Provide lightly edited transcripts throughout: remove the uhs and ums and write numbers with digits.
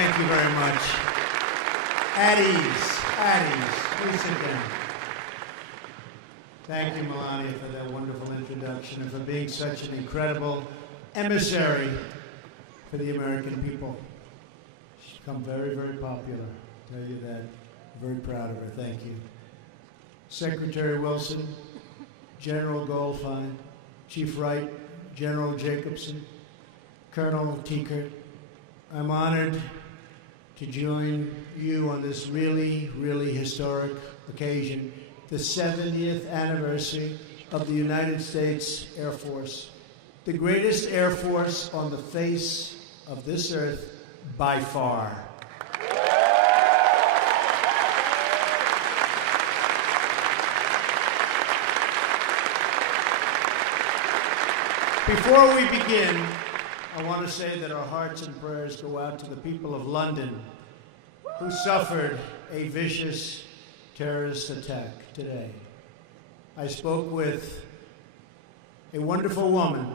Thank you very much. At ease, please sit down. Thank you, Melania, for that wonderful introduction and for being such an incredible emissary for the American people. She's become very, very popular. I'll tell you that. I'm very proud of her. Thank you. Secretary Wilson, General Goldfein, Chief Wright, General Jacobson, Colonel Tiekert, I'm honored to join you on this really, really historic occasion, the 70th anniversary of the United States Air Force, the greatest Air Force on the face of this earth by far. Before we begin, I want to say that our hearts and prayers go out to the people of London who suffered a vicious terrorist attack today. I spoke with a wonderful woman,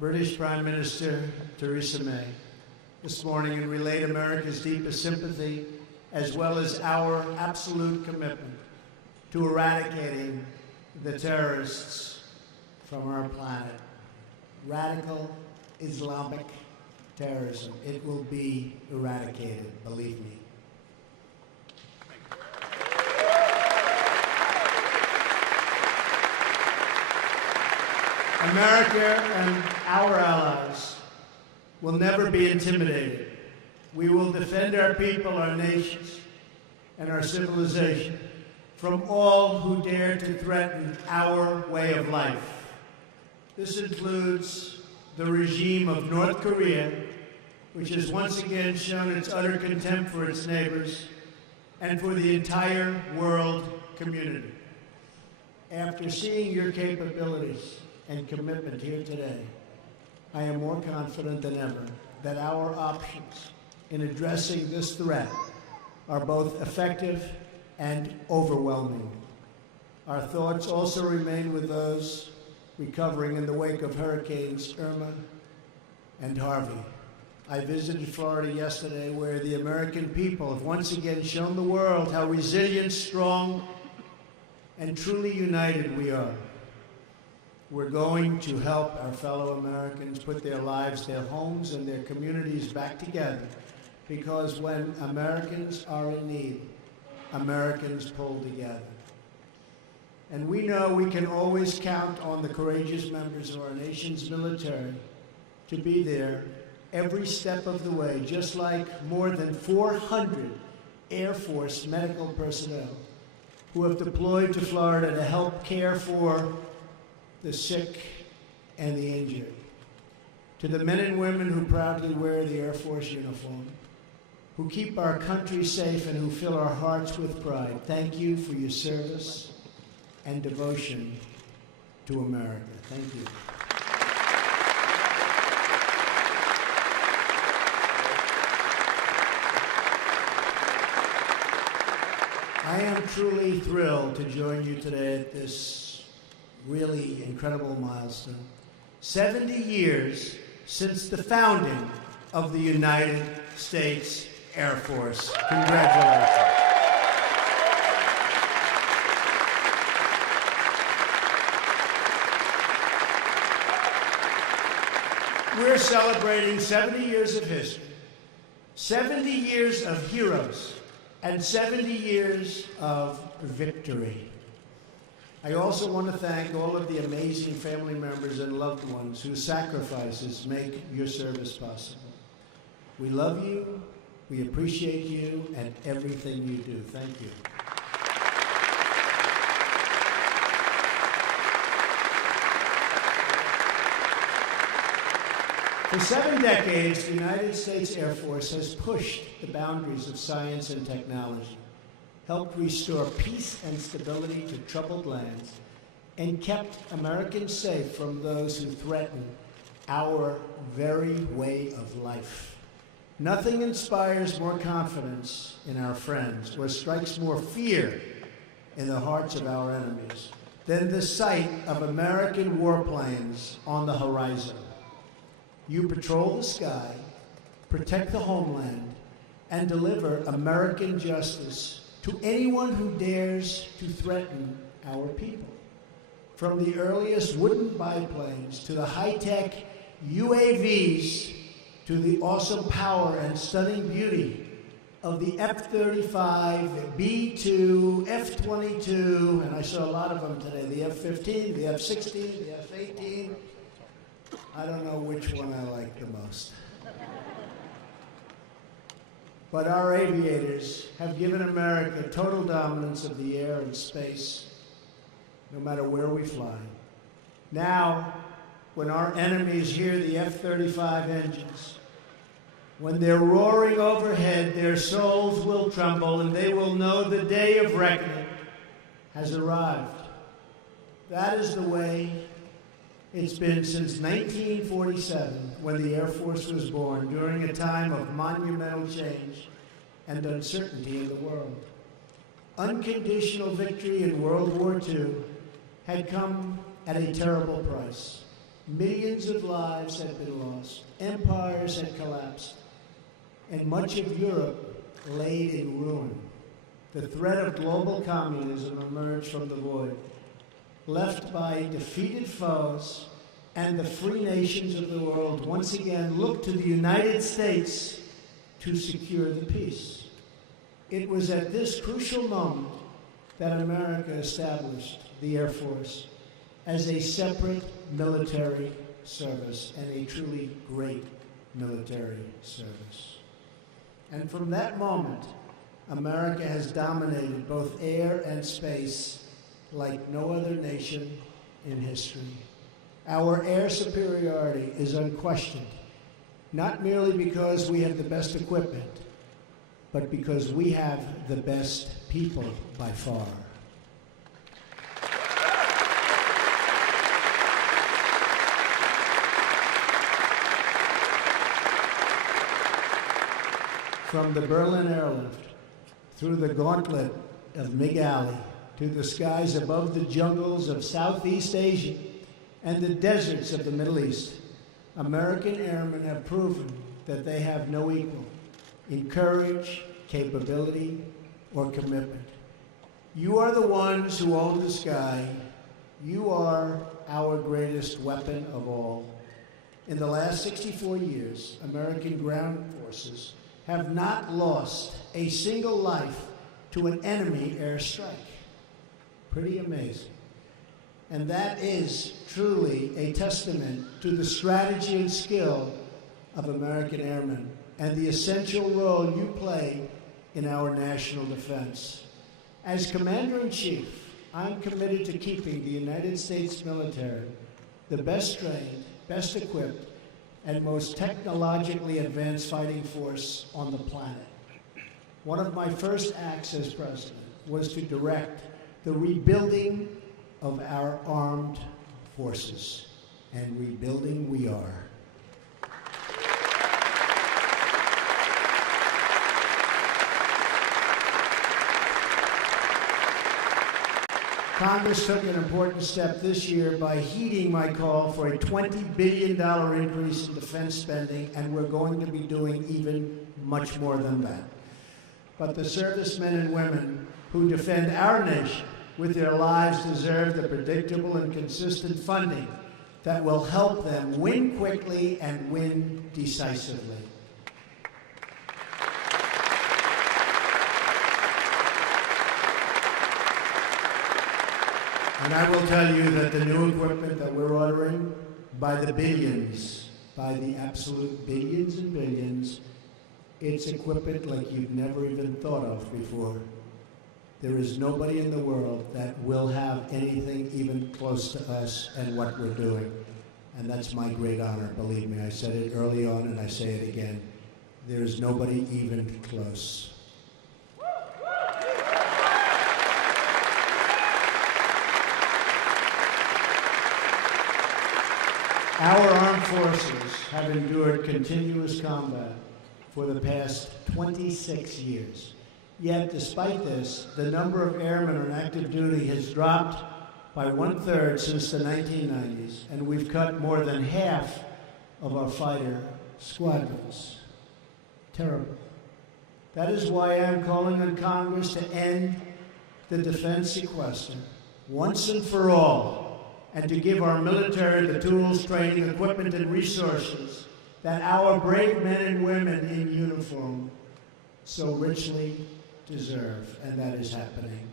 British Prime Minister Theresa May, this morning and relayed America's deepest sympathy as well as our absolute commitment to eradicating the terrorists from our planet. Radical Islamic terrorism. It will be eradicated, believe me. America and our allies will never be intimidated. We will defend our people, our nations, and our civilization from all who dare to threaten our way of life. This includes the regime of North Korea, which has once again shown its utter contempt for its neighbors and for the entire world community. After seeing your capabilities and commitment here today, I am more confident than ever that our options in addressing this threat are both effective and overwhelming. Our thoughts also remain with those recovering in the wake of Hurricanes Irma and Harvey. I visited Florida yesterday, where the American people have once again shown the world how resilient, strong, and truly united we are. We're going to help our fellow Americans put their lives, their homes, and their communities back together, because when Americans are in need, Americans pull together. And we know we can always count on the courageous members of our nation's military to be there every step of the way, just like more than 400 Air Force medical personnel who have deployed to Florida to help care for the sick and the injured. To the men and women who proudly wear the Air Force uniform, who keep our country safe and who fill our hearts with pride, thank you for your service and devotion to America. Thank you. I am truly thrilled to join you today at this really incredible milestone. 70 years since the founding of the United States Air Force. Congratulations. We're celebrating 70 years of history, 70 years of heroes, and 70 years of victory. I also want to thank all of the amazing family members and loved ones whose sacrifices make your service possible. We love you, we appreciate you, and everything you do. Thank you. For 7 decades, the United States Air Force has pushed the boundaries of science and technology, helped restore peace and stability to troubled lands, and kept Americans safe from those who threaten our very way of life. Nothing inspires more confidence in our friends or strikes more fear in the hearts of our enemies than the sight of American warplanes on the horizon. You patrol the sky, protect the homeland, and deliver American justice to anyone who dares to threaten our people. From the earliest wooden biplanes to the high-tech UAVs to the awesome power and stunning beauty of the F-35, B-2, F-22, and I saw a lot of them today, the F-15, the F-16, the F-18. I don't know which one I like the most. But our aviators have given America total dominance of the air and space, no matter where we fly. Now, when our enemies hear the F-35 engines, when they're roaring overhead, their souls will tremble and they will know the day of reckoning has arrived. That is the way it's been since 1947, when the Air Force was born, during a time of monumental change and uncertainty in the world. Unconditional victory in World War II had come at a terrible price. Millions of lives had been lost, empires had collapsed, and much of Europe laid in ruin. The threat of global communism emerged from the void, left by defeated foes, and the free nations of the world once again looked to the United States to secure the peace. It was at this crucial moment that America established the Air Force as a separate military service and a truly great military service. And from that moment, America has dominated both air and space like no other nation in history. Our air superiority is unquestioned, not merely because we have the best equipment, but because we have the best people by far. From the Berlin airlift, through the gauntlet of MiG Alley, to the skies above the jungles of Southeast Asia and the deserts of the Middle East, American airmen have proven that they have no equal in courage, capability, or commitment. You are the ones who own the sky. You are our greatest weapon of all. In the last 64 years, American ground forces have not lost a single life to an enemy airstrike. Pretty amazing. And that is truly a testament to the strategy and skill of American airmen and the essential role you play in our national defense. As Commander-in-Chief, I'm committed to keeping the United States military the best trained, best equipped, and most technologically advanced fighting force on the planet. One of my first acts as president was to direct the rebuilding of our armed forces, and rebuilding we are. Congress took an important step this year by heeding my call for a $20 billion increase in defense spending, and we're going to be doing even much more than that. But the servicemen and women who defend our nation with their lives deserve the predictable and consistent funding that will help them win quickly and win decisively. And I will tell you that the new equipment that we're ordering, by the billions, by the absolute billions and billions, it's equipment like you've never even thought of before. There is nobody in the world that will have anything even close to us and what we're doing. And that's my great honor, believe me. I said it early on and I say it again. There is nobody even close. Our armed forces have endured continuous combat for the past 26 years. Yet, despite this, the number of airmen on active duty has dropped by 1/3 since the 1990s, and we've cut more than half of our fighter squadrons. Terrible. That is why I am calling on Congress to end the defense sequester once and for all, and to give our military the tools, training, equipment, and resources that our brave men and women in uniform so richly deserve, and that is happening.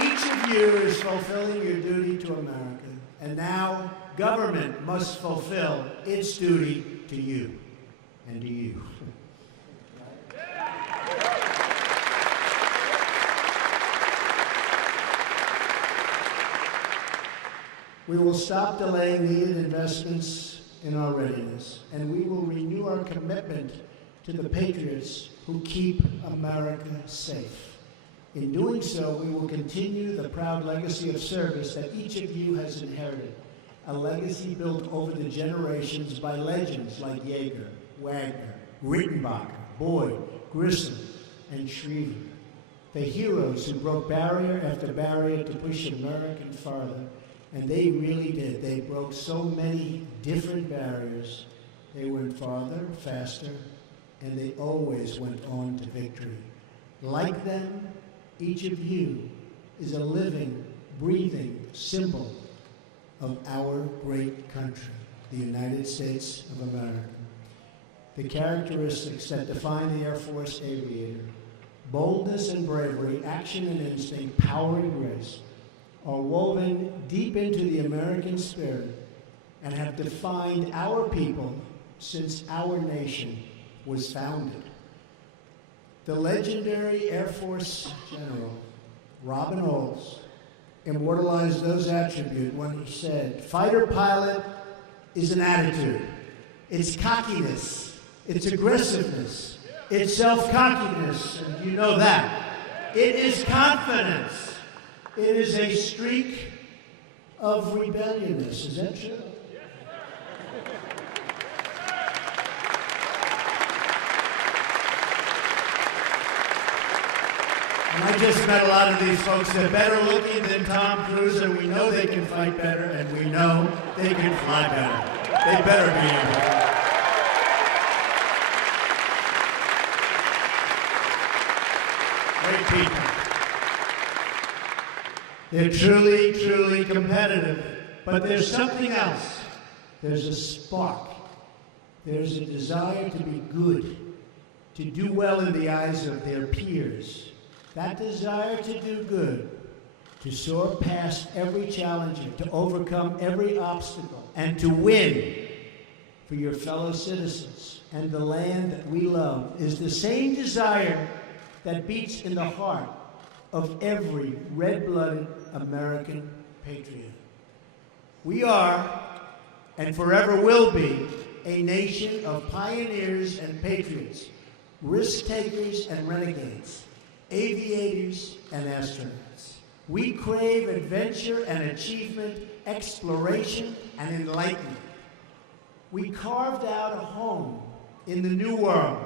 Each of you is fulfilling your duty to America, and now government must fulfill its duty to you and to you. We will stop delaying needed investments in our readiness, and we will renew our commitment to the patriots who keep America safe. In doing so, we will continue the proud legacy of service that each of you has inherited, a legacy built over the generations by legends like Yeager, Wagner, Rittenbacher, Boyd, Grissom, and Schriever, the heroes who broke barrier after barrier to push America farther. And they really did. They broke so many different barriers. They went farther, faster, and they always went on to victory. Like them, each of you is a living, breathing symbol of our great country, the United States of America. The characteristics that define the Air Force aviator, boldness and bravery, action and instinct, power and grace, are woven deep into the American spirit and have defined our people since our nation was founded. The legendary Air Force General Robin Olds immortalized those attributes when he said, "Fighter pilot is an attitude. It's cockiness. It's aggressiveness. It's self-cockiness, and you know that. It is confidence. It is a streak of rebelliousness." Is that true? And I just met a lot of these folks that are better looking than Tom Cruise, and we know they can fight better, and we know they can fly better. They better be able. Great people. They're truly, truly competitive. But there's something else. There's a spark. There's a desire to be good, to do well in the eyes of their peers. That desire to do good, to soar past every challenger, to overcome every obstacle, and to win for your fellow citizens and the land that we love is the same desire that beats in the heart of every red-blooded American patriot. We are, and forever will be, a nation of pioneers and patriots, risk-takers and renegades, aviators and astronauts. We crave adventure and achievement, exploration and enlightenment. We carved out a home in the new world,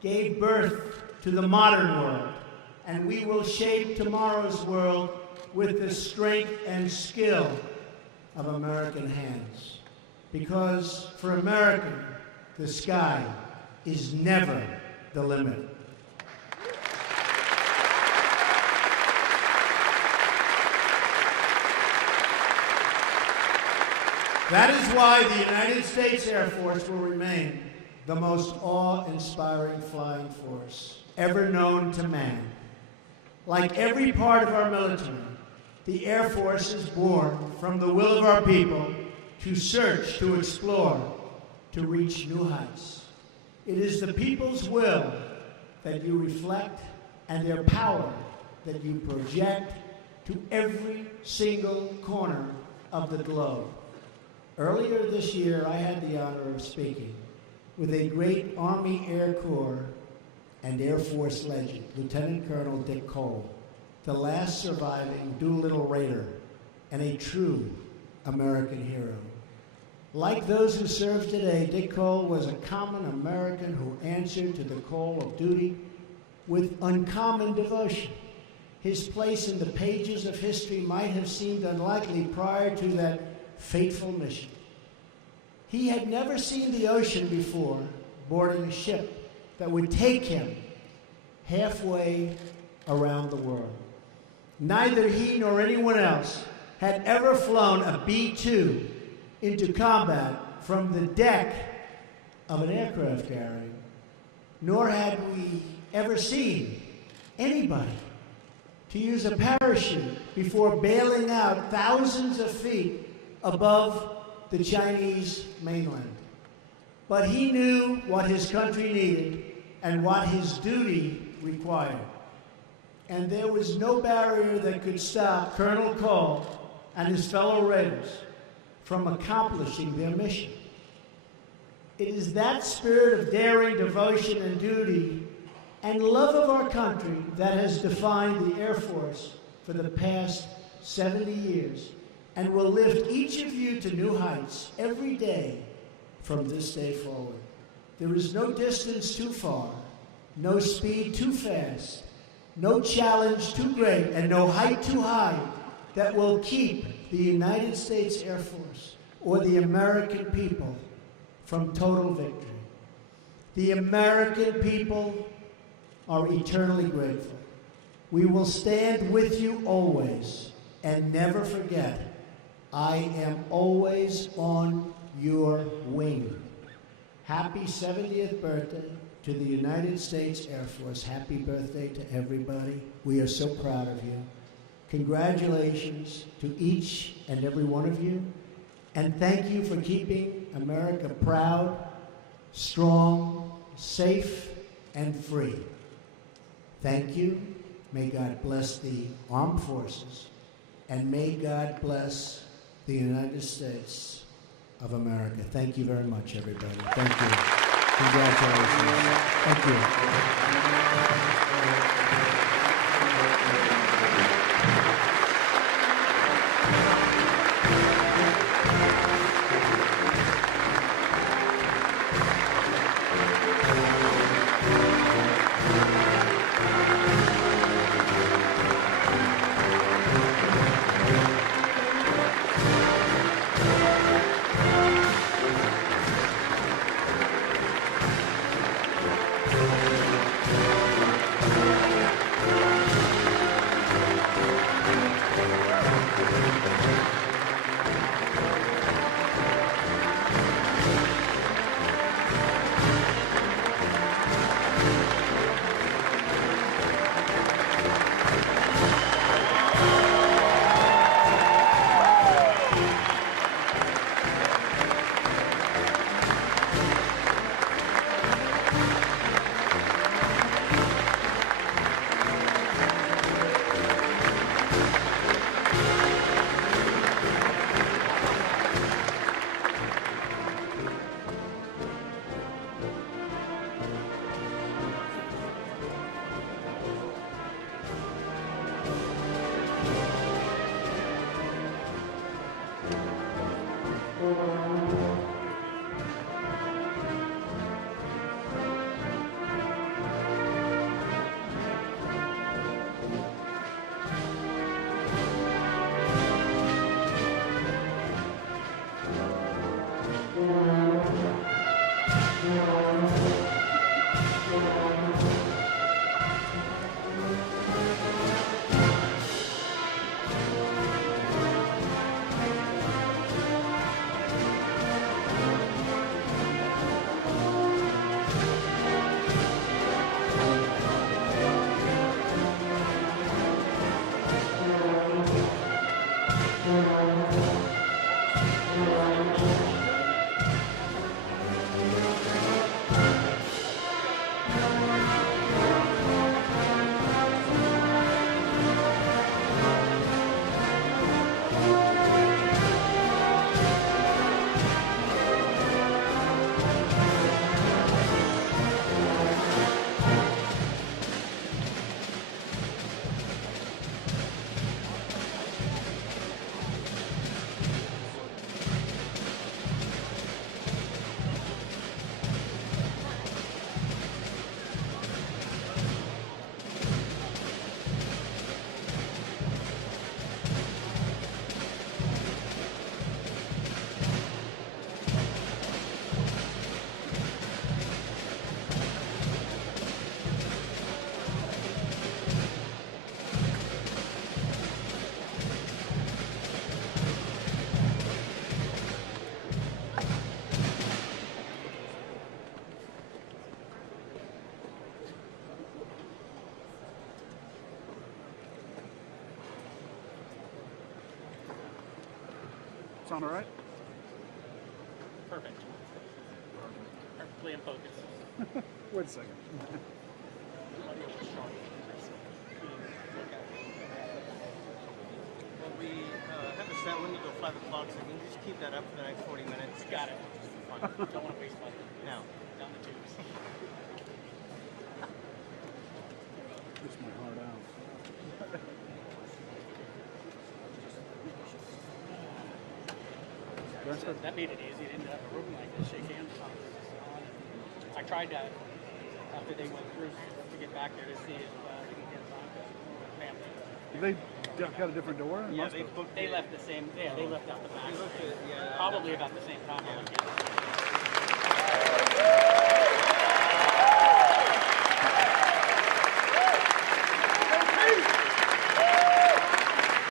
gave birth to the modern world, and we will shape tomorrow's world with the strength and skill of American hands. Because for America, the sky is never the limit. That is why the United States Air Force will remain the most awe-inspiring flying force ever known to man. Like every part of our military, the Air Force is born from the will of our people to search, to explore, to reach new heights. It is the people's will that you reflect and their power that you project to every single corner of the globe. Earlier this year, I had the honor of speaking with a great Army Air Corps and Air Force legend, Lieutenant Colonel Dick Cole, the last surviving Doolittle Raider and a true American hero. Like those who serve today, Dick Cole was a common American who answered to the call of duty with uncommon devotion. his place in the pages of history might have seemed unlikely prior to that fateful mission. He had never seen the ocean before, boarding a ship that would take him halfway around the world. Neither he nor anyone else had ever flown a B-2 into combat from the deck of an aircraft carrier, nor had we ever seen anybody to use a parachute before bailing out thousands of feet above the Chinese mainland. But he knew what his country needed and what his duty required. And there was no barrier that could stop Colonel Cole and his fellow Raiders from accomplishing their mission. It is that spirit of daring, devotion, and duty and love of our country that has defined the Air Force for the past 70 years and will lift each of you to new heights every day from this day forward. There is no distance too far, no speed too fast, no challenge too great, and no height too high that will keep the United States Air Force or the American people from total victory. The American people are eternally grateful. We will stand with you always and never forget, I am always on your wing. Happy 70th birthday to the United States Air Force. Happy birthday to everybody. We are so proud of you. Congratulations to each and every one of you. And thank you for keeping America proud, strong, safe, and free. Thank you. May God bless the armed forces. And may God bless the United States of America. Thank you very much, everybody. Thank you. Congratulations. Thank you. Sound all right? Perfect. Perfectly in focus. Wait a second. Audio was sharp. Well, we have a set window till 5 o'clock, so we can just keep that up for the next 40 minutes. Got it. Don't want to waste money. No. Down the tubes. Push my heart out. That made it easy. Didn't have a room like this. Shake hands on. I tried that after they went through to get back there to see if we can get family. They got a different door? Yeah, they booked They it. left the same. Yeah, they left out the back. They booked it, yeah. Probably about the same time. I would guess.